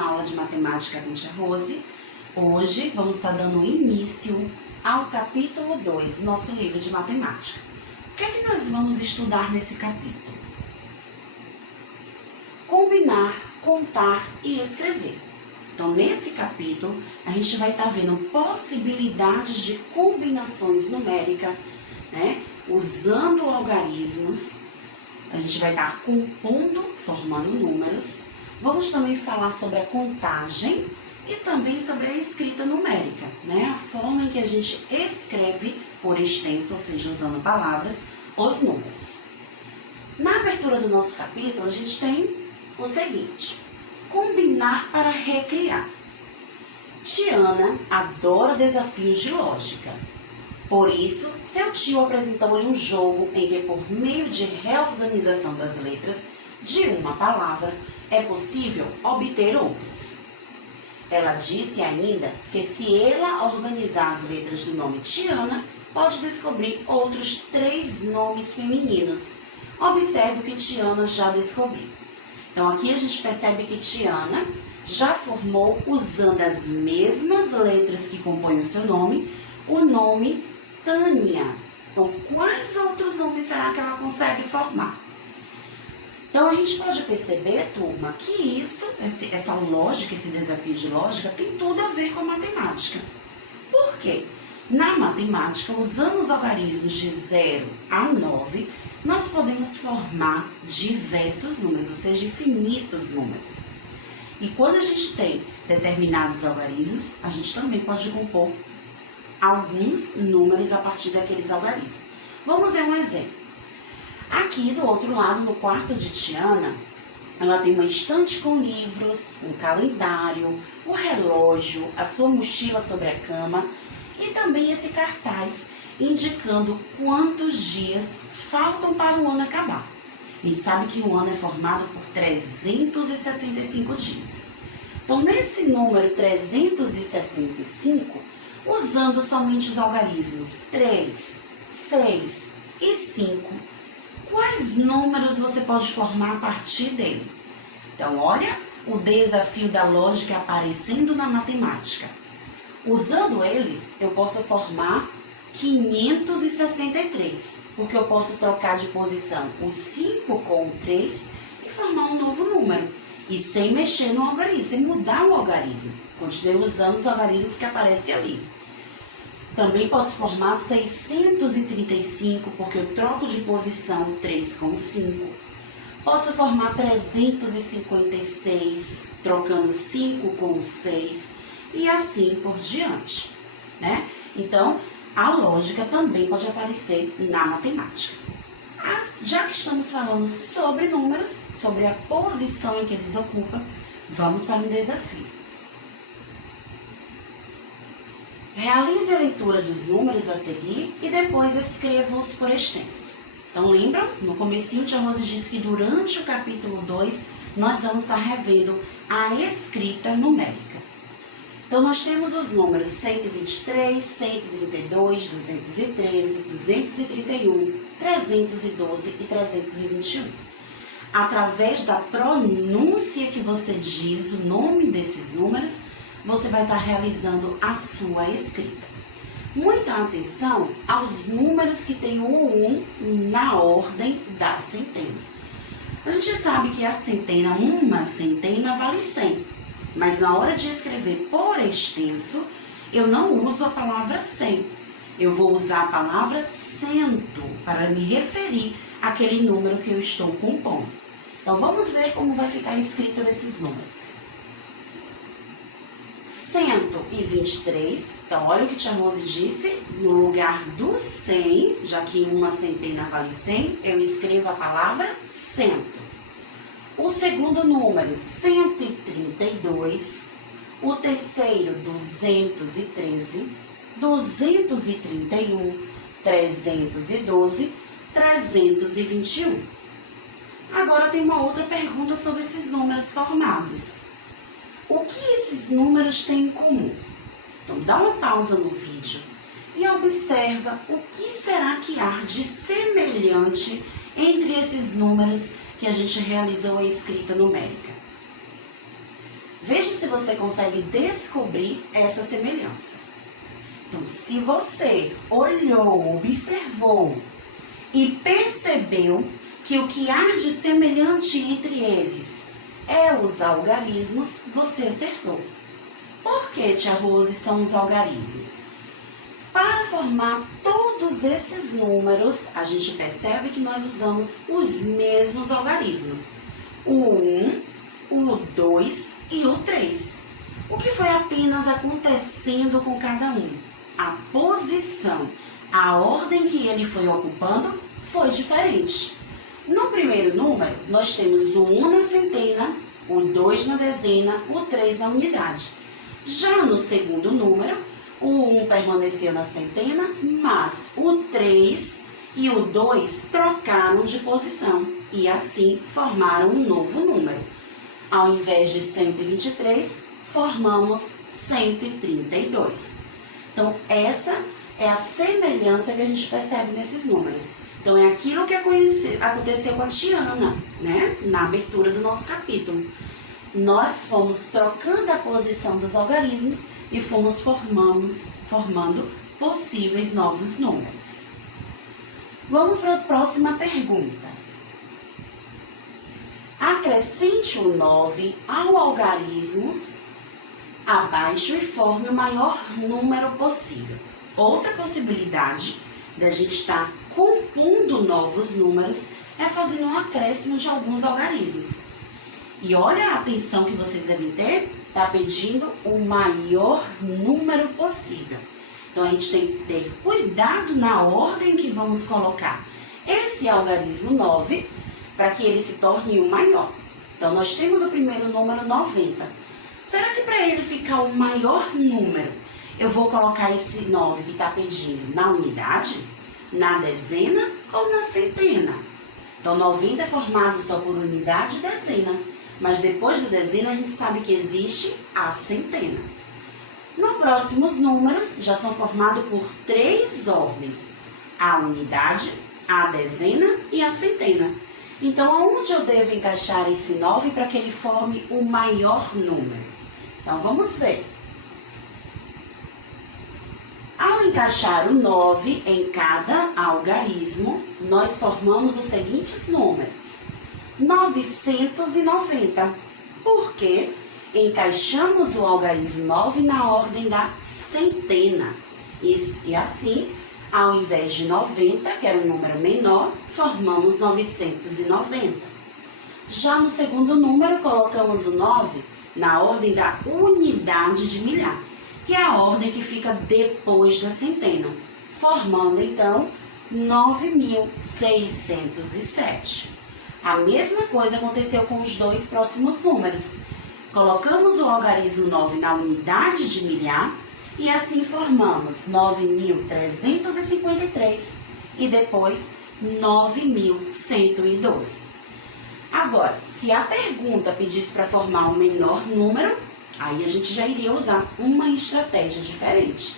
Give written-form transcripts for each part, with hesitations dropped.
uma aula de matemática com Tia Rose. Hoje vamos estar dando início ao capítulo 2 do nosso livro de matemática. O que é que nós vamos estudar nesse capítulo? Combinar, contar e escrever. Então, nesse capítulo, a gente vai estar vendo possibilidades de combinações numéricas, né? Usando algarismos. A gente vai estar compondo, formando números. Vamos também falar sobre a contagem e também sobre a escrita numérica, né? A forma em que a gente escreve por extenso, ou seja, usando palavras, os números. Na abertura do nosso capítulo, a gente tem o seguinte: combinar para recriar. Tiana adora desafios de lógica. Por isso, seu tio apresentou-lhe um jogo em que, por meio de reorganização das letras de uma palavra, é possível obter outras. Ela disse ainda que, se ela organizar as letras do nome Tiana, pode descobrir outros 3 nomes femininos. Observe o que Tiana já descobriu. Então, aqui a gente percebe que Tiana já formou, usando as mesmas letras que compõem o seu nome, o nome Tânia. Então, quais outros nomes será que ela consegue formar? Então, a gente pode perceber, turma, que essa lógica, esse desafio de lógica, tem tudo a ver com a matemática. Por quê? Na matemática, usando os algarismos de 0 a 9, nós podemos formar diversos números, ou seja, infinitos números. E quando a gente tem determinados algarismos, a gente também pode compor alguns números a partir daqueles algarismos. Vamos ver um exemplo. Aqui do outro lado, no quarto de Tiana, ela tem uma estante com livros, um calendário, um relógio, a sua mochila sobre a cama e também esse cartaz indicando quantos dias faltam para o ano acabar. A gente sabe que o ano é formado por 365 dias. Então, nesse número 365, usando somente os algarismos 3, 6 e 5, quais números você pode formar a partir dele? Então, olha o desafio da lógica aparecendo na matemática. Usando eles, eu posso formar 563, porque eu posso trocar de posição o 5 com o 3 e formar um novo número. E sem mexer no algarismo, sem mudar o algarismo. Continuei usando os algarismos que aparecem ali. Também posso formar 635, porque eu troco de posição 3 com 5. Posso formar 356, trocando 5 com 6, e assim por diante, né? Então, a lógica também pode aparecer na matemática. Já que estamos falando sobre números, sobre a posição em que eles ocupam, vamos para um desafio. Realize a leitura dos números a seguir e depois escreva-os por extenso. Então, lembram? No comecinho, Tia Rose disse que durante o capítulo 2, nós vamos estar revendo a escrita numérica. Então, nós temos os números 123, 132, 213, 231, 312 e 321. Através da pronúncia que você diz o nome desses números, você vai estar realizando a sua escrita. Muita atenção aos números que tem o 1 na ordem da centena. A gente sabe que a centena, uma centena, vale 100. Mas na hora de escrever por extenso, eu não uso a palavra 100. Eu vou usar a palavra cento para me referir àquele número que eu estou compondo. Então, vamos ver como vai ficar escrito desses números. 123, então olha o que Tia Rose disse, no lugar do 100, já que uma centena vale 100, eu escrevo a palavra cento. O segundo número, 132, o terceiro, 213, 231, 312, 321. Agora tem uma outra pergunta sobre esses números formados. O que esses números têm em comum? Então, dá uma pausa no vídeo e observa o que será que há de semelhante entre esses números que a gente realizou a escrita numérica. Veja se você consegue descobrir essa semelhança. Então, se você olhou, observou e percebeu que o que há de semelhante entre eles é os algarismos, você acertou. Por que, tia Rose, são os algarismos? Para formar todos esses números, a gente percebe que nós usamos os mesmos algarismos. O 1, o 2 e o 3. O que foi apenas acontecendo com cada um? A posição, a ordem que ele foi ocupando foi diferente. No primeiro número, nós temos o 1 na centena, o 2 na dezena, o 3 na unidade. Já no segundo número, o 1 permaneceu na centena, mas o 3 e o 2 trocaram de posição e assim formaram um novo número. Ao invés de 123, formamos 132. Então, essa é a semelhança que a gente percebe nesses números. Então, é aquilo que aconteceu com a Tiana, né? Na abertura do nosso capítulo. Nós fomos trocando a posição dos algarismos e fomos formando possíveis novos números. Vamos para a próxima pergunta. Acrescente o 9 ao algarismos abaixo e forme o maior número possível. Outra possibilidade da gente estar compondo novos números é fazendo um acréscimo de alguns algarismos. E olha a atenção que vocês devem ter, está pedindo o maior número possível. Então, a gente tem que ter cuidado na ordem que vamos colocar esse algarismo 9 para que ele se torne o maior. Então, nós temos o primeiro número 90. Será que para ele ficar o maior número, eu vou colocar esse 9 que está pedindo na unidade, na dezena ou na centena? Então, 90 é formado só por unidade e dezena. Mas depois da dezena, a gente sabe que existe a centena. Nos próximos números, já são formados por 3 ordens. A unidade, a dezena e a centena. Então, aonde eu devo encaixar esse 9 para que ele forme o maior número? Então, vamos ver. Ao encaixar o 9 em cada algarismo, nós formamos os seguintes números. 990, porque encaixamos o algarismo 9 na ordem da centena. E assim, ao invés de 90, que era um número menor, formamos 990. Já no segundo número, colocamos o 9 na ordem da unidade de milhar, que é a ordem que fica depois da centena, formando então 9.607. A mesma coisa aconteceu com os dois próximos números. Colocamos o algarismo 9 na unidade de milhar e assim formamos 9.353 e depois 9.112. Agora, se a pergunta pedisse para formar um menor número, aí a gente já iria usar uma estratégia diferente,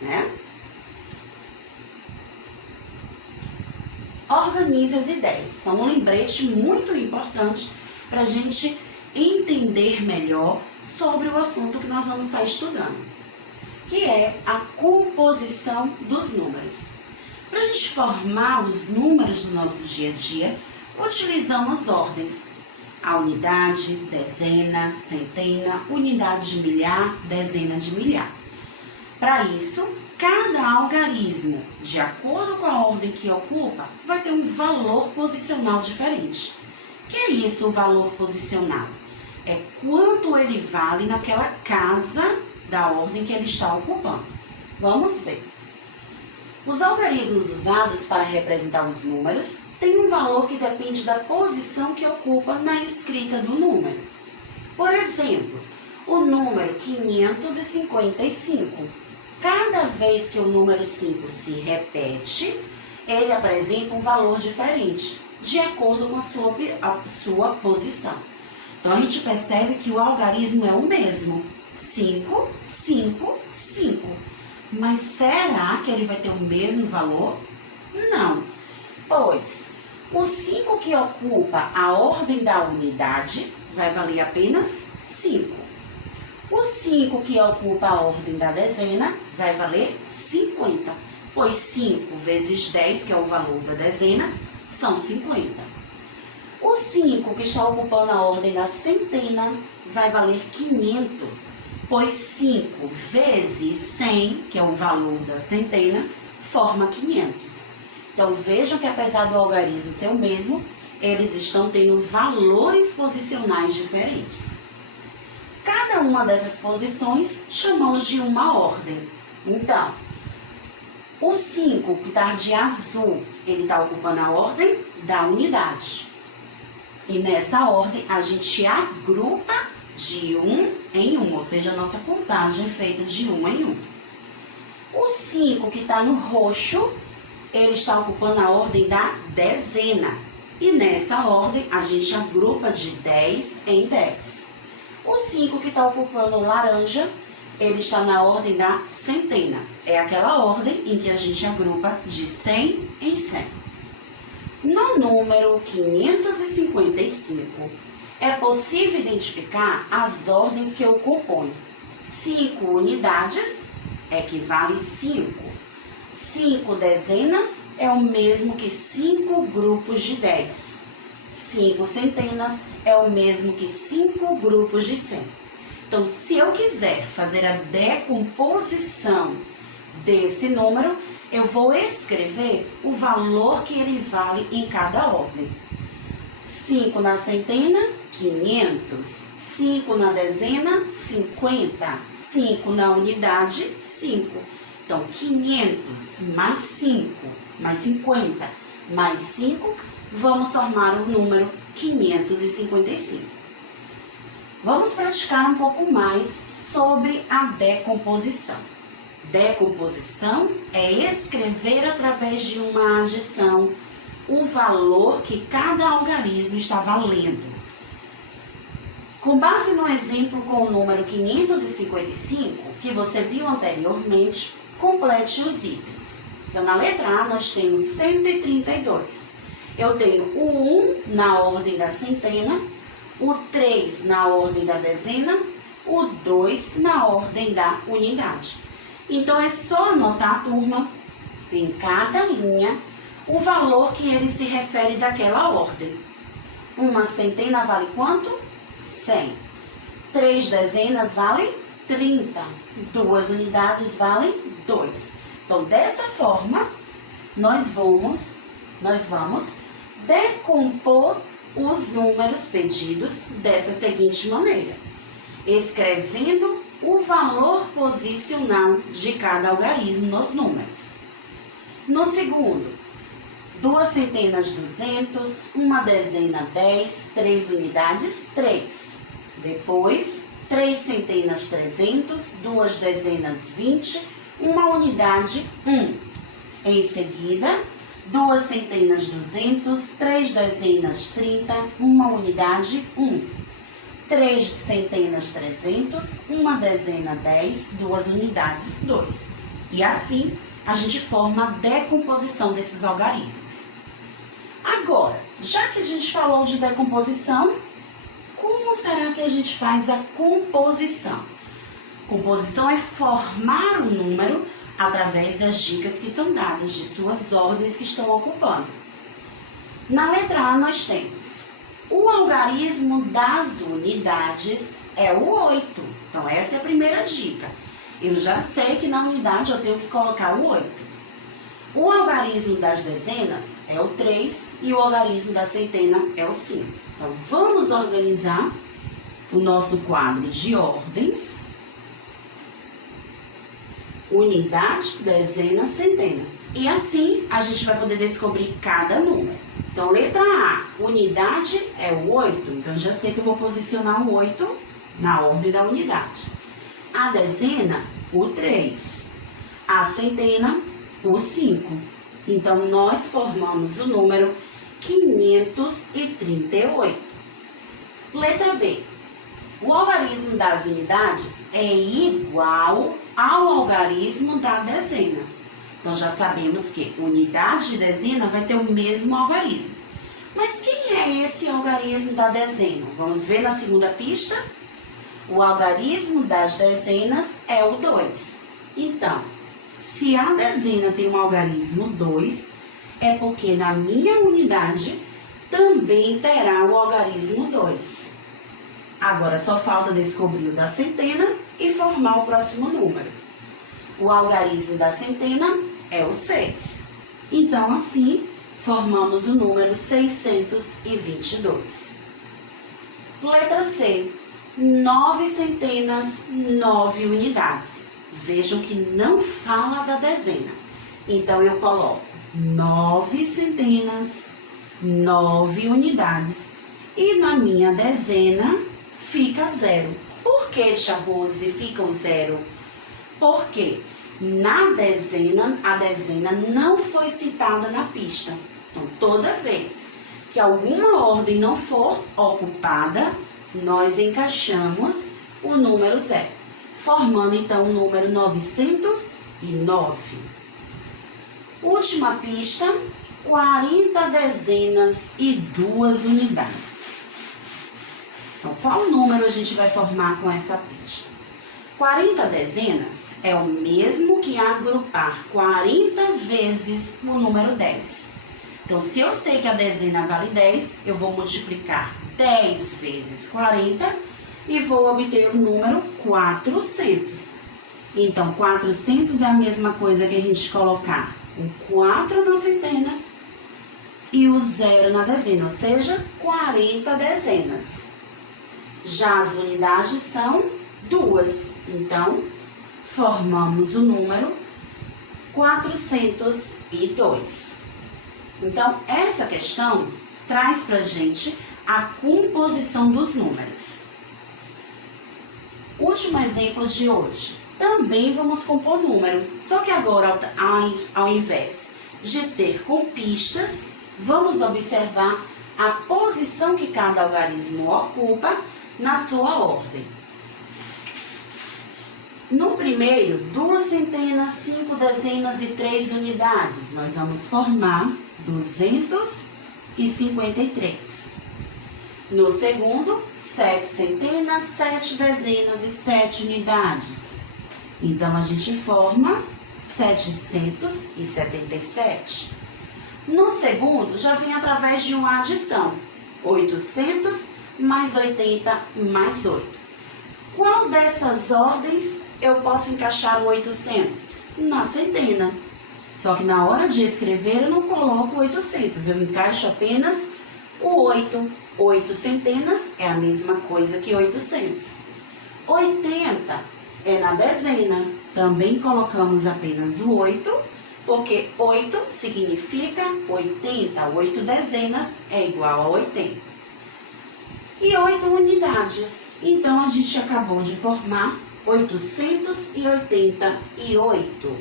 né? Organize as ideias. Então, um lembrete muito importante para a gente entender melhor sobre o assunto que nós vamos estar estudando, que é a composição dos números. Para a gente formar os números do nosso dia a dia, utilizamos ordens. A unidade, dezena, centena, unidade de milhar, dezena de milhar. Para isso, cada algarismo, de acordo com a ordem que ocupa, vai ter um valor posicional diferente. O que é isso, o valor posicional? É quanto ele vale naquela casa da ordem que ele está ocupando. Vamos ver. Os algarismos usados para representar os números têm um valor que depende da posição que ocupa na escrita do número. Por exemplo, o número 555. Cada vez que o número 5 se repete, ele apresenta um valor diferente, de acordo com a sua posição. Então, a gente percebe que o algarismo é o mesmo. 5, 5, 5. Mas será que ele vai ter o mesmo valor? Não. Pois, o 5 que ocupa a ordem da unidade vai valer apenas 5. 5 que ocupa a ordem da dezena vai valer 50, pois 5 vezes 10, que é o valor da dezena, são 50. O 5 que está ocupando a ordem da centena vai valer 500, pois 5 vezes 100, que é o valor da centena, forma 500. Então, vejam que apesar do algarismo ser o mesmo, eles estão tendo valores posicionais diferentes. Cada uma dessas posições chamamos de uma ordem. Então, o 5 que está de azul, ele está ocupando a ordem da unidade. E nessa ordem, a gente agrupa de 1 em 1, ou seja, a nossa contagem é feita de 1 em 1. O 5 que está no roxo, ele está ocupando a ordem da dezena. E nessa ordem, a gente agrupa de 10 em 10. O 5 que está ocupando o laranja, ele está na ordem da centena. É aquela ordem em que a gente agrupa de 100 em 100. No número 555, é possível identificar as ordens que o compõem. 5 unidades equivale 5. 5 dezenas é o mesmo que 5 grupos de 10. 5 centenas é o mesmo que 5 grupos de 100. Então, se eu quiser fazer a decomposição desse número, eu vou escrever o valor que ele vale em cada ordem. 5 na centena, 500. 5 na dezena, 50. 5 na unidade, 5. Então, 500 mais 5, mais 50, mais 5, vamos formar o número 555. Vamos praticar um pouco mais sobre a decomposição. Decomposição é escrever através de uma adição o valor que cada algarismo está valendo. Com base no exemplo com o número 555, que você viu anteriormente, complete os itens. Então, na letra A, nós temos 132. Eu tenho o 1 na ordem da centena, o 3 na ordem da dezena, o 2 na ordem da unidade. Então, é só anotar, turma, em cada linha, o valor que ele se refere daquela ordem. Uma centena vale quanto? 100. 3 dezenas valem 30. 2 unidades valem 2. Então, dessa forma, nós vamos decompor os números pedidos dessa seguinte maneira, escrevendo o valor posicional de cada algarismo nos números. No segundo, 2 centenas 200, uma dezena 10, 3 unidades 3. Depois, 3 centenas 300, 2 dezenas 20, uma unidade 1. Em seguida, 2 centenas 200, 3 dezenas 30, uma unidade 1. 3 centenas 300, uma dezena 10, 2 unidades 2. E assim, a gente forma a decomposição desses algarismos. Agora, já que a gente falou de decomposição, como será que a gente faz a composição? Composição é formar o número através das dicas que são dadas, de suas ordens que estão ocupando. Na letra A, nós temos o algarismo das unidades é o 8. Então, essa é a primeira dica. Eu já sei que na unidade eu tenho que colocar o 8. O algarismo das dezenas é o 3 e o algarismo da centena é o 5. Então, vamos organizar o nosso quadro de ordens. Unidade, dezena, centena. E assim, a gente vai poder descobrir cada número. Então, letra A, unidade é o 8. Então, já sei que eu vou posicionar o 8 na ordem da unidade. A dezena, o 3. A centena, o 5. Então, nós formamos o número 538. Letra B. O algarismo das unidades é igual ao algarismo da dezena. Então, já sabemos que unidade e dezena vai ter o mesmo algarismo. Mas quem é esse algarismo da dezena? Vamos ver na segunda pista. O algarismo das dezenas é o 2. Então, se a dezena tem um algarismo 2, é porque na minha unidade também terá o algarismo 2. Agora só falta descobrir o da centena e formar o próximo número. O algarismo da centena é o 6. Então, assim, formamos o número 622. Letra C. 9 centenas, 9 unidades. Vejam que não fala da dezena. Então, eu coloco 9 centenas, 9 unidades. E na minha dezena fica 0. Por que, tia Rose, fica o 0? Porque na dezena, a dezena não foi citada na pista. Então, toda vez que alguma ordem não for ocupada, nós encaixamos o número 0, formando então o número 909. Última pista, 40 dezenas e 2 unidades. Então, qual número a gente vai formar com essa pista? 40 dezenas é o mesmo que agrupar 40 vezes o número 10. Então, se eu sei que a dezena vale 10, eu vou multiplicar 10 vezes 40 e vou obter o número 400. Então, 400 é a mesma coisa que a gente colocar o 4 na centena e o 0 na dezena, ou seja, 40 dezenas. Já as unidades são 2, então, formamos o número 402. Então, essa questão traz pra gente a composição dos números. Último exemplo de hoje. Também vamos compor número, só que agora, ao invés de ser com pistas, vamos observar a posição que cada algarismo ocupa na sua ordem. No primeiro, 2 centenas, 5 dezenas e 3 unidades. Nós vamos formar 253. No segundo, 7 centenas, 7 dezenas e 7 unidades. Então, a gente forma 777. No segundo, já vem através de uma adição. 800 mais 80 mais 8. Qual dessas ordens eu posso encaixar o 800? Na centena. Só que na hora de escrever eu não coloco 800, eu encaixo apenas o 8. 8 centenas é a mesma coisa que 800. 80 é na dezena. Também colocamos apenas o 8, porque 8 significa 80. 8 dezenas é igual a 80. E 8 unidades. Então, a gente acabou de formar 888.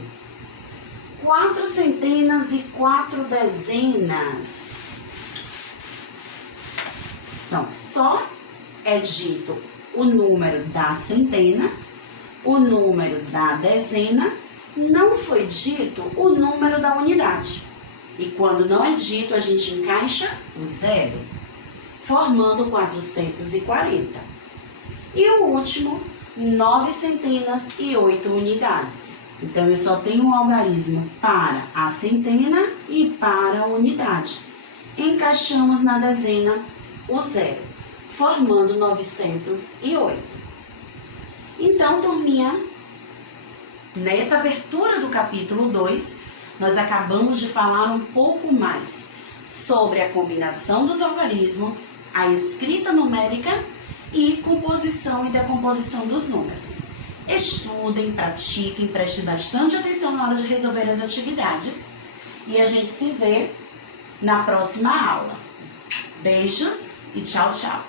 4 centenas e 4 dezenas. Então, só é dito o número da centena, o número da dezena, não foi dito o número da unidade. E quando não é dito, a gente encaixa o 0, formando 440. E o último, 9 centenas e 8 unidades. Então, eu só tenho um algarismo para a centena e para a unidade. Encaixamos na dezena o 0, formando 908. Então, turminha, nessa abertura do capítulo 2, nós acabamos de falar um pouco mais sobre a combinação dos algarismos, a escrita numérica e composição e decomposição dos números. Estudem, pratiquem, prestem bastante atenção na hora de resolver as atividades e a gente se vê na próxima aula. Beijos e tchau, tchau!